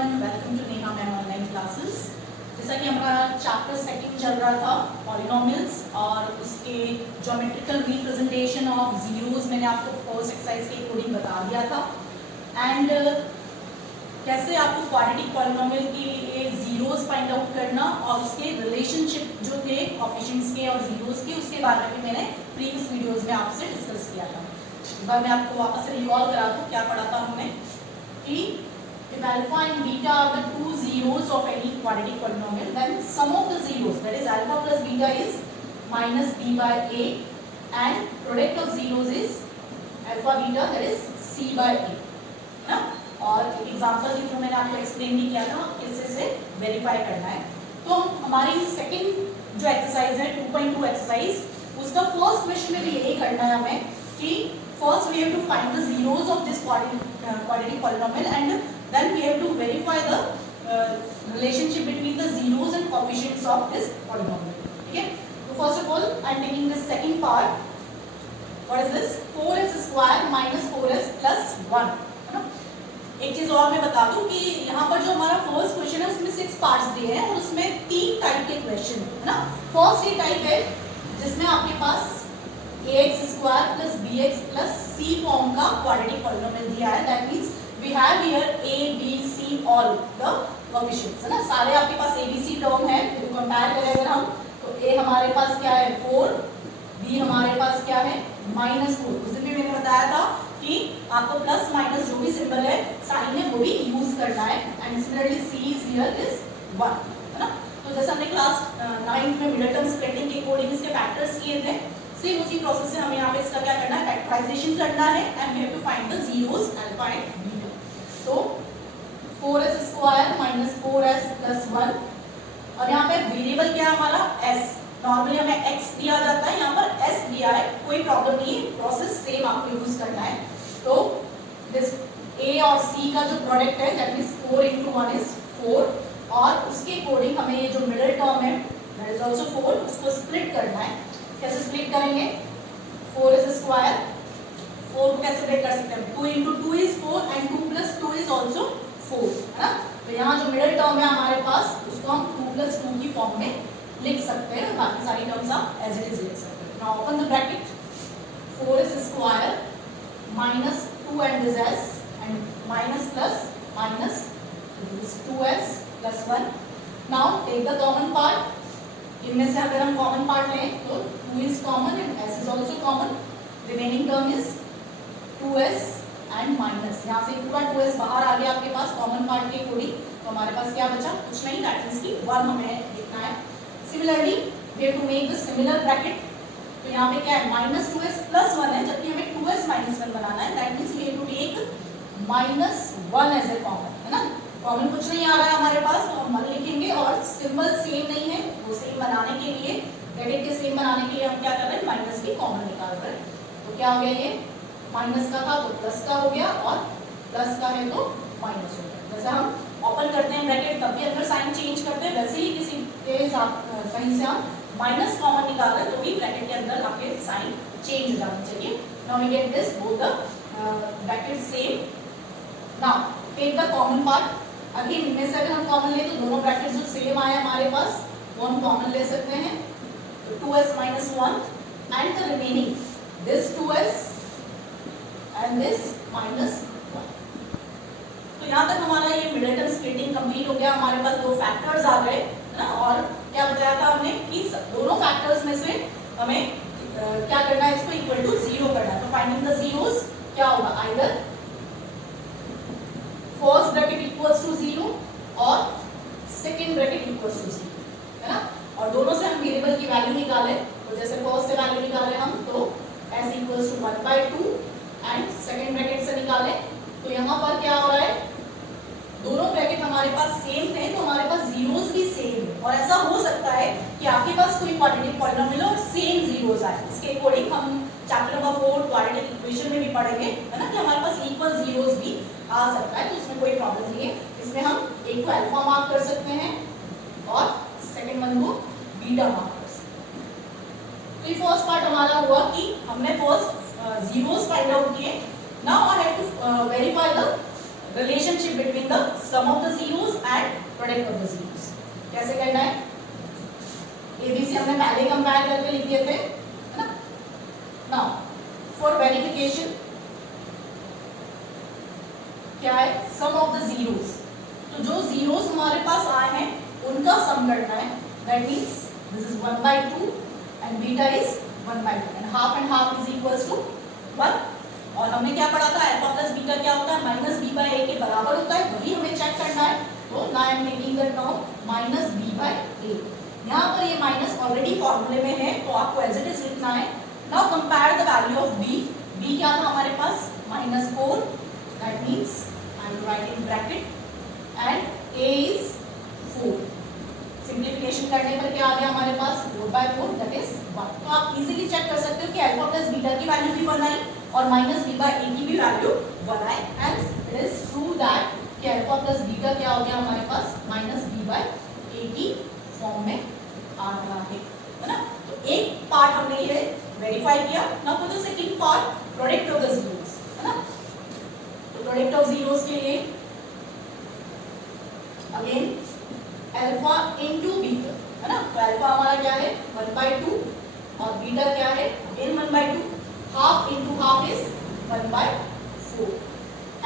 Everyone, welcome to Neha ma'am online classes. जैसा कि हमारा चैप्टर सेकंड चल रहा था पॉलिनोमियल्स और उसके ज्योमेट्रिकल रिप्रेजेंटेशन ऑफ जीरोस, मैंने आपको फर्स्ट एक्सरसाइज के अकॉर्डिंग बता दिया था। एंड कैसे आपको क्वाड्रेटिक पॉलिनोमियल के लिए जीरोस फाइंड आउट करना और उसके रिलेशनशिप जो थे कोएफिशिएंट्स के और जीरोस के, उसके बारे में मैंने प्रीवियस वीडियोस में आपसे डिस्कस किया था। एक बार मैं आपको वापस से रिकॉल करा दूं क्या पढ़ा था हमने कि if alpha and beta are the two zeros of any quadratic polynomial, then sum of the zeros, that is alpha plus beta, is minus b by a, and product of zeros is alpha beta, that is c by a, ना। और example के through मैंने आपको explain भी किया था किससे से वेरीफाई करना है। तो हमारी सेकंड जो एक्सरसाइज है 2.2 एक्सरसाइज, उसका फर्स्ट क्वेश्चन में भी यही करना है हमें कि first we have to find the zeros of this quadratic polynomial and then we have to verify the relationship between the zeros and coefficients of this polynomial. Okay, so first of all I am taking the second part. What is this? 4s square minus 4s plus 1, है ना। एक चीज और मैं बता दूं कि यहाँ पर जो हमारा फर्स्ट क्वेश्चन है उसमें 6 पार्ट्स दिए हैं और उसमें 3 टाइप के क्वेश्चन है ना। फर्स्ट ये टाइप है जिसमें आपके पास ax square plus bx plus c form का क्वाड्रेटिक पॉलिनोमियल दिया है। That means we have here a b c all the coefficients, है ना। सारे आपके पास a b c टर्म है। तो कंपेयर करें अगर हम तो a हमारे पास क्या है 4, b हमारे पास क्या है -4। उस दिन भी मैंने बताया था कि आपको प्लस माइनस जो भी सिंबल है साइन है वो भी यूज करना है। And similarly c is here is 1, है ना। तो जैसे हमने क्लास 9th में मिडल टर्म स्प्लिटिंग के अकॉर्डिंग इसके फैक्टर्स किए थे, सेम उसी प्रोसेस से हमें यहाँ पे इसका क्या करना है, फैक्टराइजेशन करना है and we have to find the zeros alpha and beta. तो 4s square minus 4s plus 1 और यहाँ पे वेरिएबल क्या है हमारा s। नॉर्मली हमें x दिया जाता है, यहाँ पर s दिया है, कोई प्रॉब्लम नहीं है, प्रोसेस सेम आपको यूज करना है। तो दिस a और c का जो प्रोडक्ट है दैट मींस 4 into 1 is 4 और उसके अकॉर्डिंग हमें ये जो मिडिल टर्म है दैट इज आल्सो 4, उसको स्प्लिट करना है। कैसे स्प्लिट करेंगे? 4s स्क्वायर, 4 को कैसे ब्रेक कर सकते हैं? 2 into 2 is 4 and 2 plus 2 is also 4, है ना। तो यहाँ जो मिडिल टर्म है हमारे पास उसको हम 2 plus 2 की फॉर्म में लिख सकते हैं, बाकी सारी टर्म्स आप एज इट इज लिख सकते हैं। Now open the bracket, 4s square minus 2 and this s and minus plus minus this 2s plus 1. Now take the common part. इनमें से अगर हम कॉमन पार्ट लें तो 2 is common and s is also common. Remaining term is 2s and minus, यहाँ से पूरा 2s बाहर आ गया आपके पास कॉमन पार्ट के अकॉर्डिंग। तो हमारे पास क्या बचा? कुछ नहीं, दैट मींस कि 1 हमें लिखना है। Similarly we have to make the similar bracket. तो यहाँ पे क्या है -2s plus 1 है, जबकि हमें 2s minus 1 बनाना है। That means we have to take -1 as a common, है ना। कॉमन कुछ नहीं आ रहा है हमारे पास तो हम 1 लिखेंगे और सिंबल सेम नहीं है, वो सेम बनाने के लिए, ब्रैकेट के सेम बनाने के लिए हम क्या कर रहे हैं, माइनस की कॉमन निकाल रहे हैं। तो क्या हो गया, ये माइनस का था तो प्लस का हो गया और प्लस का है तो माइनस हो गया। जैसे हम ओपन करते हैं ब्रैकेट तब भी अगर साइन चेंज करते हैं, वैसे ही किसी के कहीं से हम माइनस कॉमन निकाल रहे हैं तो भी ब्रैकेट के अंदर आपके साइन चेंज हो जाना चाहिए। Now we get this both the bracket same. Now take the common part. अभी इनमें से अगर हम कॉमन ले तो दोनों ब्रैकेट जो सेम आए हमारे पास वो हम कॉमन ले सकते हैं। तो 2s minus 1 and the remaining this 2s and this minus 1। तो यहाँ तक हमारा ये मिडिल टर्म स्प्लिटिंग कंप्लीट हो गया। हमारे पास दो फैक्टर्स आ गए ना, और क्या बताया था हमने कि दोनों फैक्टर्स में से हमें क्या करना है, इसको इक्वल टू 0 करना है। तो फाइंडिंग द जीरोस क्या होगा, either first bracket equals to 0 और सेकंड ब्रैकेट इक्वल्स टू 0, है ना। और दोनों से हम वेरिएबल की वैल्यू निकाले, तो जैसे फर्स्ट से वैल्यू निकाले हम तो s equals to 1/2 and second bracket से निकाले तो यहाँ पर क्या हो रहा है, दोनों ब्रैकेट हमारे पास सेम थे तो हमारे पास जीरोस भी सेम है। और ऐसा हो सकता है कि आपके पास कोई क्वाड्रेटिक पॉलिनोमियल और सेम जीरोस आए। इसके अकॉर्डिंग हम चैप्टर नंबर 4 क्वाड्रेटिक इक्वेशन में भी पढ़ेंगे, है ना, कि हमारे पास इक्वल जीरोस भी आ सकता है। तो इसमें कोई प्रॉब्लम नहीं है। इसमें हम एक को अल्फा मार्क कर सकते हैं और सेकंड वन को बीटा मार्क कर सकते हैं। तो ये फर्स्ट पार्ट हमारा हुआ कि हमने फर्स्ट जीरोस फाइंड आउट किए। Now I have to verify the relationship between the sum of the zeros product of the zeros. कैसे करना है? एबीसी हमने पहले कंपेयर करके लिख दिए थे, है ना। नाउ फॉर वेरिफिकेशन क्या है? सम ऑफ द जीरोस। तो जो जीरोस हमारे पास आए हैं उनका सम करना है। That means this is 1/2 and beta is 1/2 and half is equals to 1। और हमने क्या पढ़ा था? अल्फा प्लस बीटा क्या होता है? माइनस बी बाय ए के बराबर होता है, वही हमें चेक करना है। तो now I am taking the term minus b by a. यहाँ पर ये माइनस ऑलरेडी फॉर्मूले में है तो आपको एज इट इज लिखना है। Now compare the value of b. B क्या था हमारे पास? -4। That means I am writing in bracket and a is 4। Simplification करने पर क्या आ गया हमारे पास? 4/4 दैट इज 1। तो आप इजीली चेक कर सकते हो कि अल्फा प्लस बीटा की वैल्यू भी 1 आई और माइनस बी बाय ए की भी value 1 I. Hence it is true that कि अल्फा प्लस बीटा क्या हो गया हमारे पास? माइनस बी बाय ए की फॉर्म में आ रहा है ना। तो एक पार्ट हमने ये वेरीफाई किया। Now for the second part, product of the zeros, है ना। तो प्रोडक्ट ऑफ जीरोस के लिए अगेन अल्फा इनटू बीटा, है ना। तो अल्फा हमारा क्या है? 1/2 और बीटा क्या है? Again 1/2। Half into half is 1/4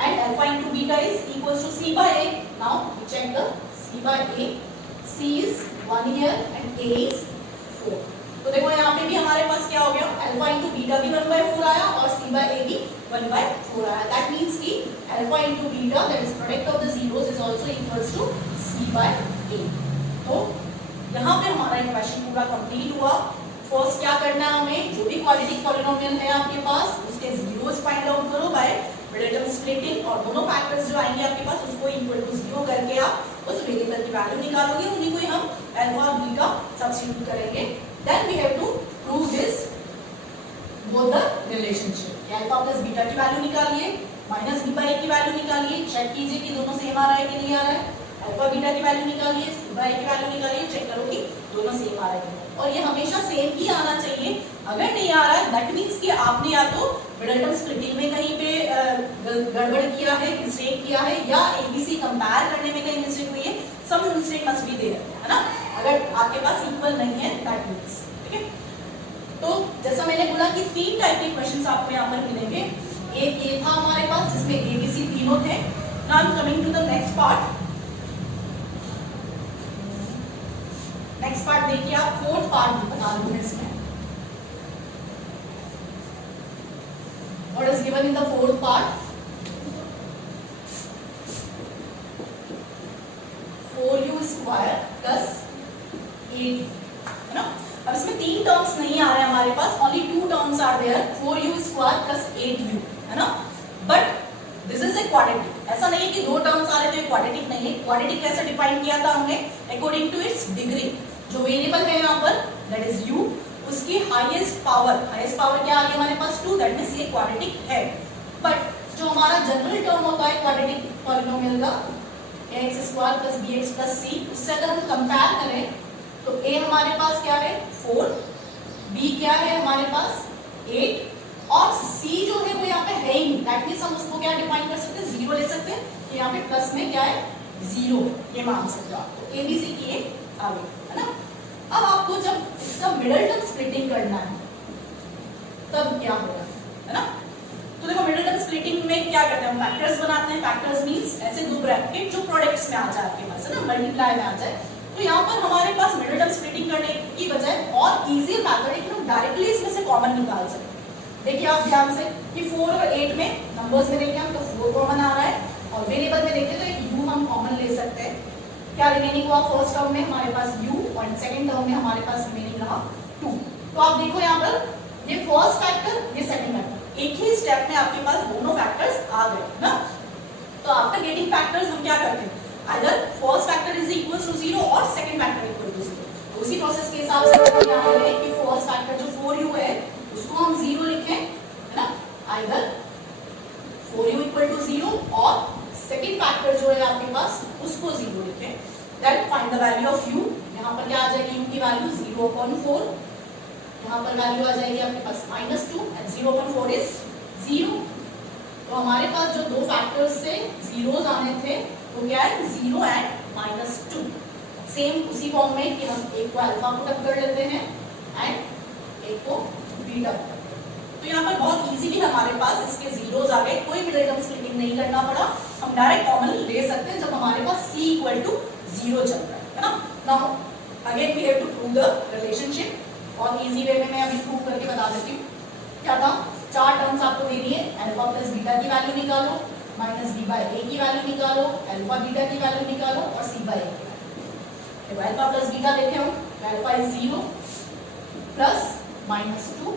and alpha into beta is equals to c by a. Now we check the c by a. c is 1 here and a is 4. तो देखो यहाँ पे भी हमारे पास क्या हो गया? अल्फा इंटू बीटा भी 1/4 आया और c by a भी 1/4 आया। दैट मीन्स कि alpha into beta that is product of the zeros is also equals to c by a। तो यहाँ पे हमारा इक्वेशन पूरा कंप्लीट हुआ। फर्स्ट क्या करना है हमें? जो भी क्वाड्रेटिक पॉलिनोमियल है आपके पास उसके जीरोस फाइंड आउट करो बाय मिडिल स्प्लिटिंग और दोनों फैक्टर्स जो आएंगे आपके पास उसको इक्वल टू 0 करके आप उस वेरिएबल की वैल्यू निकालोगे, उन्हीं को ही हम अल्फा और बीटा सब्स्टिट्यूट करेंगे। Then we have to prove this both the relationship. Alpha plus beta की वैल्यू निकालिए, माइनस बी बाय ए की वैल्यू निकालिए, चेक कीजिए कि दोनों सेम आ रहा है कि नहीं आ रहा है। अल्फा बीटा की वैल्यू निकालिए, सी बाय ए की वैल्यू निकालिए, चेक करो कि दोनों सेम आ रहे हैं। और ये हमेशा सेम ही आना चाहिए। अगर नहीं आ रहा है दैट मींस कि आपने या तो मिडिल टर्म स्प्लिटिंग में कहीं पे गड़बड़ किया है, मिस्टेक किया है, या एबीसी कंपेयर करने में कहीं मिस्टेक हुई है। Some mistake must be there, है ना। अगर आपके पास इक्वल नहीं है दैट मींस, ठीक है। तो जैसा मैंने बोला कि 3 टाइप के क्वेश्चंस आपको यहाँ पर मिलेंगे। एक ये था हमारे पास जिसमें एबीसी तीनों थे। Now I am coming to the next part. Next part देखिए आप, फोर्थ पार्ट बता दूं इसमें। What is given in the fourth part? 4u square plus 8u, है ना। अब इसमें 3 टर्म्स नहीं आ रहे हैं हमारे पास, only 2 terms are there, 4u square plus 8u, है ना। But this is a quadratic। ऐसा नहीं है कि 2 टर्म्स आ रहे तो क्वाड्रेटिक नहीं है। क्वाड्रेटिक कैसे डिफाइन किया था हमने? According to its degree. जो वेरिएबल है यहाँ पर दैट इज u, उसकी हाईएस्ट पावर क्या आ गई हमारे पास? 2। दैट मींस ये क्वाड्रेटिक है। बट जो हमारा जनरल टर्म होता है क्वाड्रेटिक पॉलिनोमियल का, ax square plus bx plus c, उससे अगर हम कंपेयर करें तो a हमारे पास क्या है? 4, b क्या है हमारे पास? 8 और c जो है वो यहाँ पे है ही नहीं। दैट मींस हम उसको क्या डिफाइन कर सकते हैं? 0 ले सकते हैं कि यहाँ पे प्लस में क्या है? 0, ये मान सकते हो आप। तो abc की ये आ गई, है ना। अब आपको जब इसका मिडिल टर्म स्प्लिटिंग करना है तब क्या होगा, है ना। तो देखो मिडिल टर्म स्प्लिटिंग में क्या करते हैं हम? फैक्टर्स बनाते हैं। फैक्टर्स मींस ऐसे 2 ब्रैकेट जो प्रोडक्ट्स में आ जाए आपके पास, है ना, मल्टीप्लाई में आ जाए। तो यहाँ पर हमारे पास मिडिल टर्म स्प्लिटिंग करने की बजाय और इजी मेथड है कि हम डायरेक्टली इसमें से कॉमन निकाल सकते हैं। देखिए आप ध्यान से कि 4 और 8 में नंबर्स में देखें हम तो 4 कॉमन आ रहा है और वेरिएबल में देखें तो एक u हम कॉमन ले सकते हैं। क्या रिमेनिंग हुआ? फर्स्ट टर्म में हमारे पास u और सेकंड टर्म में हमारे पास रिमेनिंग रहा 2। तो आप देखो यहाँ पर ये फर्स्ट फैक्टर, ये सेकंड फैक्टर, एक ही स्टेप में आपके पास दोनों फैक्टर्स आ गए ना। तो आफ्टर गेटिंग फैक्टर्स हम क्या करते हैं? अगर first factor is equal to 0 और सेकंड फैक्टर इक्वल टू 0। तो उसी प्रोसेस के हिसाब से हम यहाँ पे कि फर्स्ट फैक्टर जो 4u है उसको हम 0 लिखें, है ना। आइदर 4u इक्वल टू 0 और सेकंड फैक्टर जो है आपके पास उसको 0 लिखें। Then find the value of u। यहाँ पर क्या आ जाएगी? u की वैल्यू 0/4। यहाँ पर वैल्यू आ जाएगी आपके पास -2 एंड 0/4 इज 0। तो हमारे पास जो 2 फैक्टर्स से जीरोस आने थे तो क्या है 0 एंड -2। सेम उसी फॉर्म में कि हम एक को अल्फा पुट अप कर लेते हैं एंड एक को बीटा पुट अप। तो यहाँ पर बहुत इजीली हमारे पास इसके जीरोस आ गए, कोई मिडिल टर्म स्प्लिटिंग नहीं करना पड़ा, हम डायरेक्ट कॉमन ले सकते हैं जब हमारे पास c = 0 चल रहा है ना। Now again we have to prove the relationship और इजी वे में मैं अभी प्रूव करके बता देती हूँ। क्या था, चार टर्म्स आपको दे दिए, अल्फा प्लस बीटा की वैल्यू निकालो, माइनस b बाय a की वैल्यू निकालो, अल्फा बीटा की वैल्यू निकालो और c बाय a की वैल्यू। अल्फा प्लस बीटा देखे हम, alpha is 0 plus -2,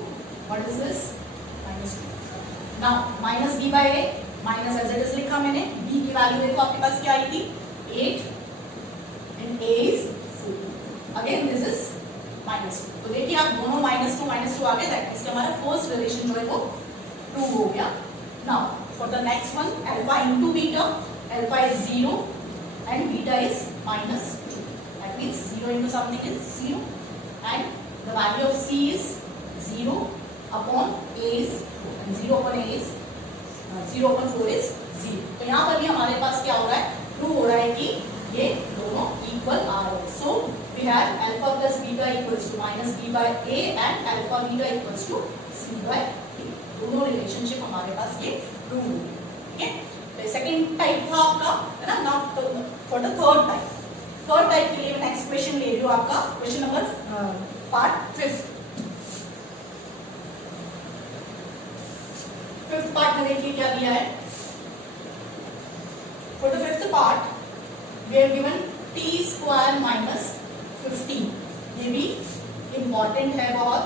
what is this -2। Now minus b by a, minus as it is लिखा मैंने, b की वैल्यू देखो आपके पास क्या आई थी 8 and a is 4, again this is -2। तो देखिए आप दोनों -2 आ गए, दैट मींस हमारा फर्स्ट रिलेशन जो है वो प्रूव हो गया। Now for the next one, alpha into beta, alpha is 0 and beta is -2, that means 0 into something is 0 and the value of c is 0 upon a is 0 upon a is 0 upon 4 is 0। तो यहाँ पर भी हमारे पास क्या हो रहा है, प्रूव हो रहा है कि ये दोनों इक्वल आ रहे हैं। So we have alpha plus beta equals to minus b by a and alpha beta equals to c by a। दोनों रिलेशनशिप हमारे पास ये प्रूव हो गए, ठीक है। तो सेकंड टाइप था आपका, है ना। Now for the third type के लिए मैं नेक्स्ट क्वेश्चन ले रही हूँ आपका, question number part 5th part में देखिए क्या दिया है। For the 5th part we have given t square minus 15, ये भी इंपॉर्टेंट है बहुत।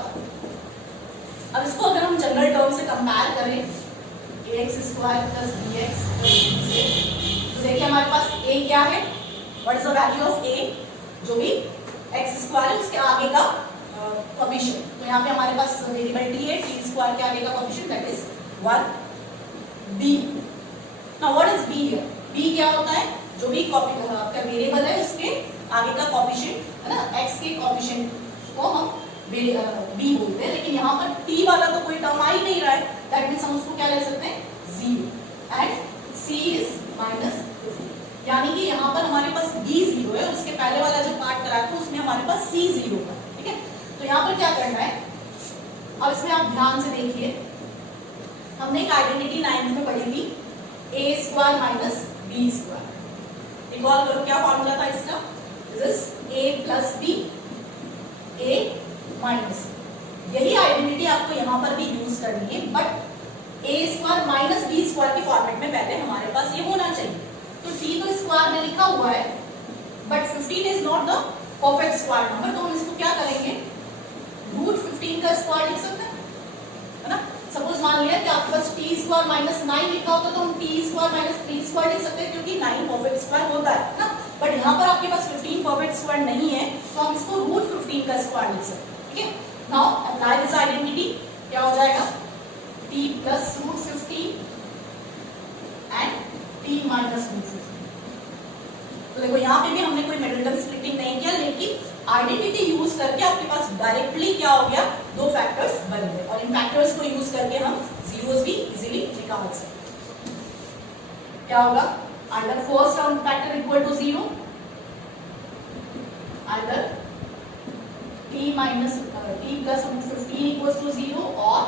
अब इसको अगर हम जनरल टर्म से कंपेयर करें ax स्क्वायर प्लस bx तो देखिए हमारे पास a क्या है, what is the value of a, जो भी x स्क्वायर है उसके आगे का कोएफिशिएंट। तो यहाँ पे हमारे पास वेरिएबल t है, t स्क्वायर के आगे का coefficient that is 1 b। Now what is b here, b क्या होता है, जो भी आपका वेरिएबल है उसके आगे का कोएफिशिएंट, है ना, x के कोएफिशिएंट को हम b बोलते हैं। लेकिन यहाँ पर t वाला तो कोई टर्म आ ही नहीं रहा है, दैट मींस हम उसको क्या ले सकते हैं 0 एंड c इज -15, यानी कि यहाँ पर हमारे पास b 0 है, उसके पहले वाला जो पार्ट कराया था उसमें हमारे पास c 0 था, ठीक है। तो यहाँ पर क्या करना है, अब इसमें आप ध्यान से देखिए, हमने एक आइडेंटिटी 9th में पढ़ी थी, a square minus b square. Recall करो क्या फॉर्मूला था इसका, this is a plus b a minus, यही आइडेंटिटी आपको यहाँ पर भी यूज करनी है, but a square minus b square के फॉर्मेट में पहले हमारे पास ये होना चाहिए। तो t तो स्क्वायर में लिखा हुआ है, but 15 is not the perfect square number, तो हम इसको क्या करेंगे, √15 का स्क्वायर लिख सकते हैं, है ना। सपोज मान लिया कि आपके पास t स्क्वायर माइनस 9 लिखा होता तो हम t स्क्वायर माइनस 3 स्क्वायर लिख सकते हैं, क्योंकि 9 परफेक्ट स्क्वायर होता है ना। बट यहाँ पर आपके पास 15 परफेक्ट स्क्वायर नहीं है, तो हम इसको √15 का स्क्वायर लिख सकते हैं, ठीक है। नाउ अप्लाई दिस आइडेंटिटी, क्या हो जाएगा t plus √15 and t minus √15। तो देखो यहाँ पे भी हमने कोई मिडिल टर्म स्प्लिटिंग नहीं किया, लेकिन आइडेंटिटी यूज करके आपके पास डायरेक्टली क्या हो गया, दो फैक्टर्स बन गए, और इन फैक्टर्स को यूज करके हम जीरोस भी इजीली निकाल सकते हैं। क्या होगा, either first term factor equal to 0, either t minus t plus √15 equals to 0 or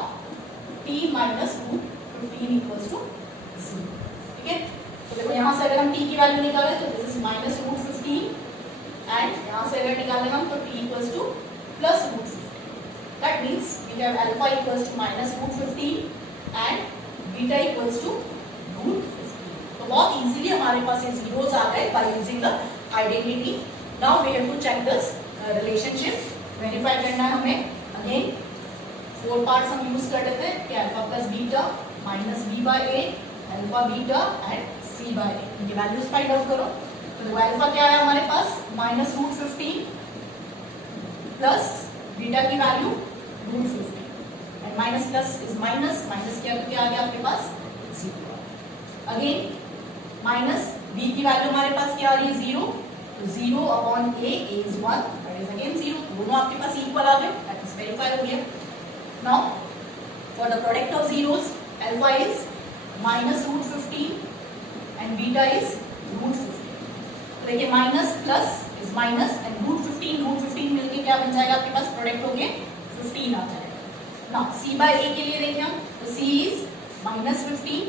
t minus √15 equals to 0, ठीक है। तो देखो यहाँ से अगर हम t की वैल्यू निकालें तो दिस इज माइनस √15 एंड यहाँ से अगर निकालें हम तो t equals to plus √15, that means we have alpha equals to minus √15 and beta equals to √15। तो बहुत इजीली हमारे पास ये जीरोस आ गए by using the identity. Now we have to check this relationship, verify करना है हमें। अगेन 4 पार्ट्स हम यूज कर लेते हैं कि alpha plus beta minus b by a, alpha beta and c by a, इनकी वैल्यूज फाइंड आउट करो। तो अल्फा क्या है हमारे पास माइनस √15 प्लस बीटा की value √15 and minus plus is minus, minus क्या आ गया आपके पास 0। अगेन माइनस b की वैल्यू हमारे पास क्या आ रही है 0, तो 0 upon a is 1, that is again 0, दोनों आपके पास इक्वल आ गए, दैट इज वेरीफाई हो गया। Now for the product of zeros, alpha is minus √15 and beta is √15, तो देखिए minus plus is minus and √15 मिलके क्या बन जाएगा आपके पास, प्रोडक्ट होके 15 आ जाएगा। नाउ c बाय a के लिए देखें हम, तो c is -15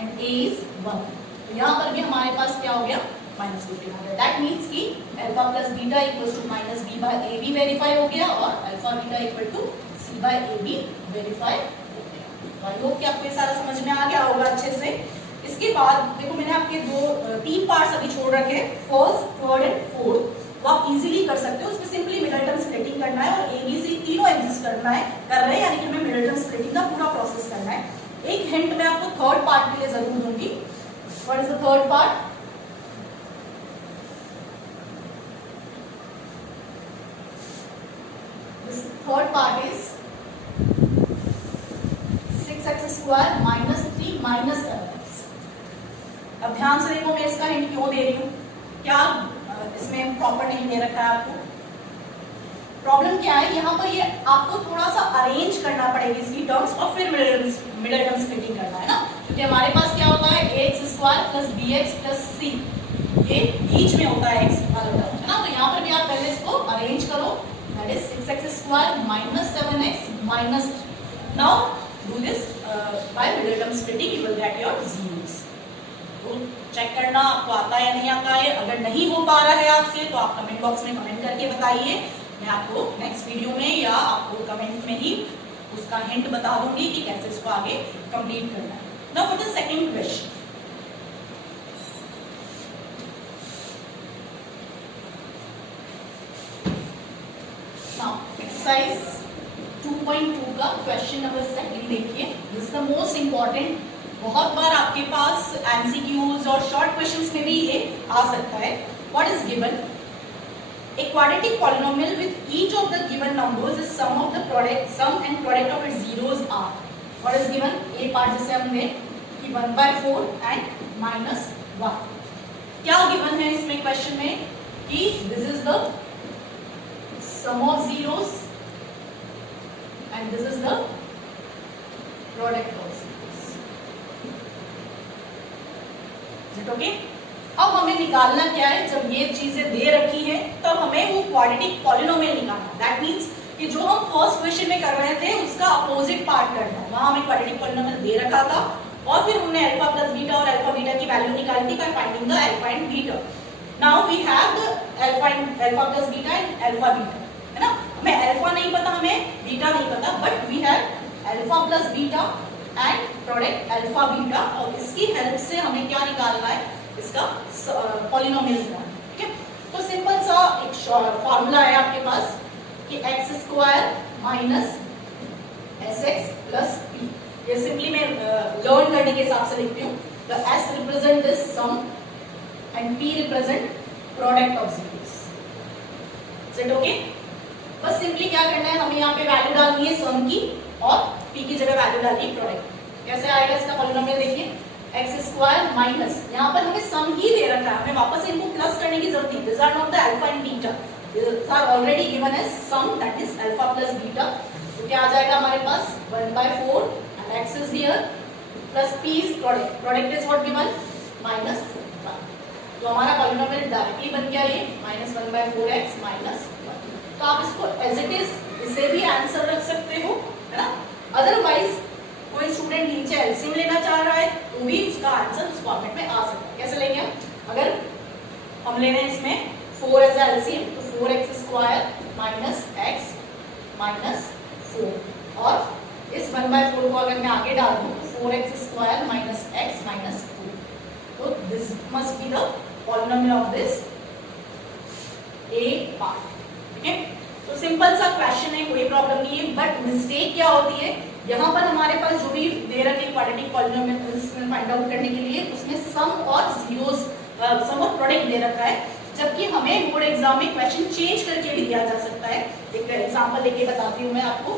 and a is 1, तो यहाँ पर भी हमारे पास क्या हो गया, -15 आ गया। दैट मीन्स कि alpha plus beta equals to -b by a भी वेरीफाई हो गया और alpha beta equal to c by a भी वेरीफाई हो गया। आई होप कि आपको ये सारा समझ में आ गया होगा अच्छे से। इसके बाद देखो मैंने आपके तीन पार्ट्स अभी छोड़ रखे हैं, फर्स्ट, थर्ड एंड फोर्थ, तो आप इजीली कर सकते हो। उसमें सिंपली मिडल टर्म स्प्लिटिंग करना है और ABC तीनों एग्जिस्ट कर रहे हैं, यानी कि हमें मिडल टर्म स्प्लिटिंग का पूरा प्रोसेस करना है। एक हिंट मैं आपको थर्ड पार्ट के लिए जरूर दूंगी। What is the third part? This third part is 6x² -3 -7x। अब ध्यान से देखो मैं इसका हिंट क्यों दे रही हूँ, क्या इसमें प्रॉपर नहीं दे रखा है आपको। प्रॉब्लम क्या है, यहाँ पर ये आपको थोड़ा सा अरेंज करना पड़ेगी इसकी टर्म्स और फिर मिडल टर्म स्प्लिटिंग करना है ना, क्योंकि हमारे पास क्या होता है ax² + bx + c, ये बीच में होता है x वाला टर्म है ना, तो यहाँ पर भी आप पहले इसको अरेंज करो, that is 6x² - 7x - now do this by middle term splitting, you will get your zeros। तो चेक करना आपको आता है या नहीं आता है। अगर नहीं हो पा रहा है आपसे तो आप कमेंट बॉक्स में कमेंट करके बताइए, मैं आपको नेक्स्ट वीडियो में या आपको कमेंट में ही उसका हिंट बता दूंगी कि कैसे इसको आगे कंप्लीट करना है। Now for the second question, now exercise 2.2 का क्वेश्चन नंबर 2 देखिए, this is the most important. बहुत बार आपके पास एमसीक्यूज और शॉर्ट क्वेश्चंस में भी ये आ सकता है। What is given? A quadratic polynomial with each of the given numbers is sum and product of its zeros are. What is given? A part जैसे हमने कि 1/4 and -1। क्या given है इसमें क्वेश्चन में कि this is the sum of zeros and this is the product of zeros. Is it okay? अब हमें निकालना क्या है, जब ये चीजें दे रखी हैं तब हमें वो क्वाड्रेटिक पॉलिनोमियल निकालना। दैट मींस कि जो हम फर्स्ट क्वेश्चन में कर रहे थे उसका अपोजिट पार्ट करना है। वहां हमें क्वाड्रेटिक पॉलिनोमियल दे रखा था और फिर हमने अल्फा प्लस बीटा और अल्फा बीटा की वैल्यू निकाली थी by finding the alpha and beta. Now we have the alpha plus beta and alpha beta, है ना। हमें अल्फा नहीं पता, हमें बीटा नहीं पता, but we have alpha plus beta and product alpha beta, और इसकी हेल्प से हमें क्या निकालना है, इसका पॉलिनोमियल निकालना है। ठीक है, तो सिंपल सा एक फॉर्मूला है आपके पास कि x² - sx + p। ये सिंपली मैं लर्न करने के हिसाब से लिखती हूँ। The s represent this sum and p represent product of zeros। Is it okay? बस सिंपली क्या करना है, हमें यहाँ पे वैल्यू डालनी है सम की और p की जगह वैल्यू डालनी है प्रोडक्ट। कैसे आएगा इसका पॉलिनोमियल देखिए, x² माइनस, यहाँ पर हमें सम ही दे रखा है, हमें वापस इनको प्लस करने की जरूरत नहीं। This are not the alpha and beta, this are already given as sum, that is alpha plus beta. तो क्या आ जाएगा हमारे पास 1/4 and x is here plus p is product, product is what given -1। तो हमारा पॉलिनोमियल डायरेक्टली बन गया ये -1/4x - 1। तो आप इसको एज इट इज इसे भी आंसर रख सकते हो, है ना। अदरवाइज कोई स्टूडेंट नीचे एलसीएम लेना चाह रहा है तो भी उसका आंसर उस फॉर्मेट में आ सकता है। कैसे लेंगे हम? अगर हम ले रहे हैं इसमें 4 एज एलसीएम, तो 4x² - x - 4, और इस 1/4 को अगर मैं आगे डाल दूं तो 4x² - x - 4, तो this must be the polynomial of this a part. ठीक है, तो सिंपल सा क्वेश्चन है, कोई प्रॉब्लम नहीं है। बट मिस्टेक क्या होती है, यहाँ पर हमारे पास जो भी दे रखे क्वाड्रेटिक पॉलिनोमियल फाइंड आउट करने के लिए उसमें सम और जीरोस, सम और प्रोडक्ट दे रखा है, जबकि हमें बोर्ड एग्जाम में क्वेश्चन चेंज करके भी दिया जा सकता है। एक एग्जांपल लेके बताती हूँ मैं आपको।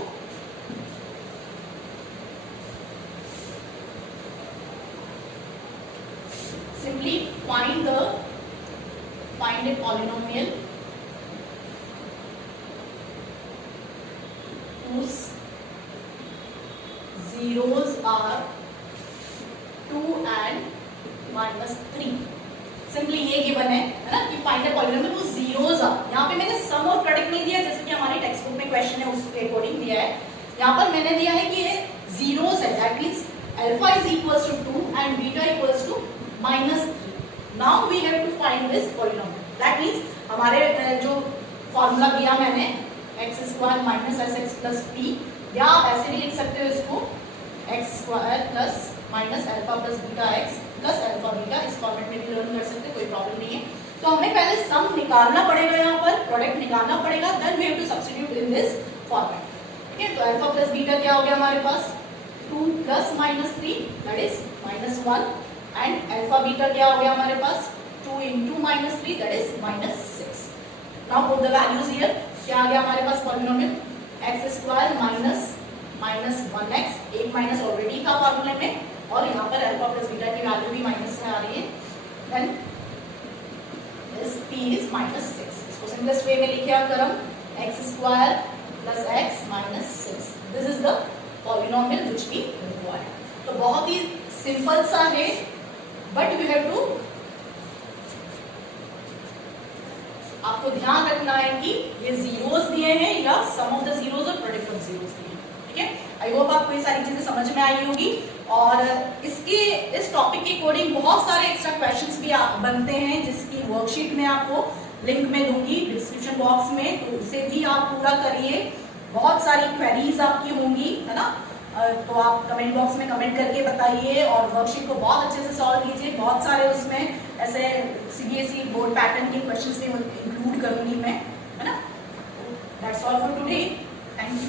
Simply find a polynomial whose zeros are 2 and -3। Simply ये गिवन है ना कि फाइंड द पॉलिनोमियल वो जीरोस आ। यहाँ पे मैंने सम और प्रोडक्ट नहीं दिया जैसे कि हमारी टेक्स्ट बुक में क्वेश्चन है उसके अकॉर्डिंग दिया है। यहाँ पर मैंने दिया है कि ये जीरोस है, that means alpha is equals to 2 and beta equals to -3। Now we have to find this polynomial, that means हमारे जो फॉर्मूला दिया मैंने x² - sx + p, या आप ऐसे भी लिख सकते हो इसको x² + -α + βx + α β, इस फॉर्मेट में भी लर्न कर सकते हैं, कोई प्रॉब्लम नहीं है। तो हमें पहले सम निकालना पड़ेगा, यहाँ पर प्रोडक्ट निकालना पड़ेगा, then we have to substitute in this format. ठीक है, तो अल्फा प्लस बीटा क्या हो गया हमारे पास 2 + -3 that is -1 and alpha beta क्या हो गया हमारे पास 2 × -3 that is -6। Now put the values here, क्या आ गया हमारे पास पॉलिनोमियल x² - -1x, एक माइनस ऑलरेडी था फॉर्मूले में और यहाँ पर अल्फा प्लस बीटा की वैल्यू भी माइनस में आ रही है, देन दिस p इज -6। इसको सिंपलेस्ट वे में लिखे आप करम x² + x - 6, this is the polynomial which we require. तो बहुत ही सिंपल सा है, बट यू हैव टू, आपको ध्यान रखना है कि ये जीरोस दिए हैं या सम ऑफ द जीरोस और प्रोडक्ट ऑफ जीरोस दिए हैं। ठीक है, आई होप आपको ये सारी चीजें समझ में आई होगी। और इस टॉपिक के अकॉर्डिंग बहुत सारे एक्स्ट्रा क्वेश्चंस भी बनते हैं जिसकी वर्कशीट में आपको लिंक में दूंगी डिस्क्रिप्शन बॉक्स में, तो उसे भी आप पूरा करिए। बहुत सारी क्वेरीज आपकी होंगी, है ना, तो आप कमेंट बॉक्स में कमेंट करके बताइए और वर्कशीट को बहुत अच्छे से सॉल्व कीजिए। बहुत सारे उसमें ऐसे CBSE बोर्ड पैटर्न के क्वेश्चंस भी इंक्लूड करूंगी मैं, है ना। That's all for today, thank you.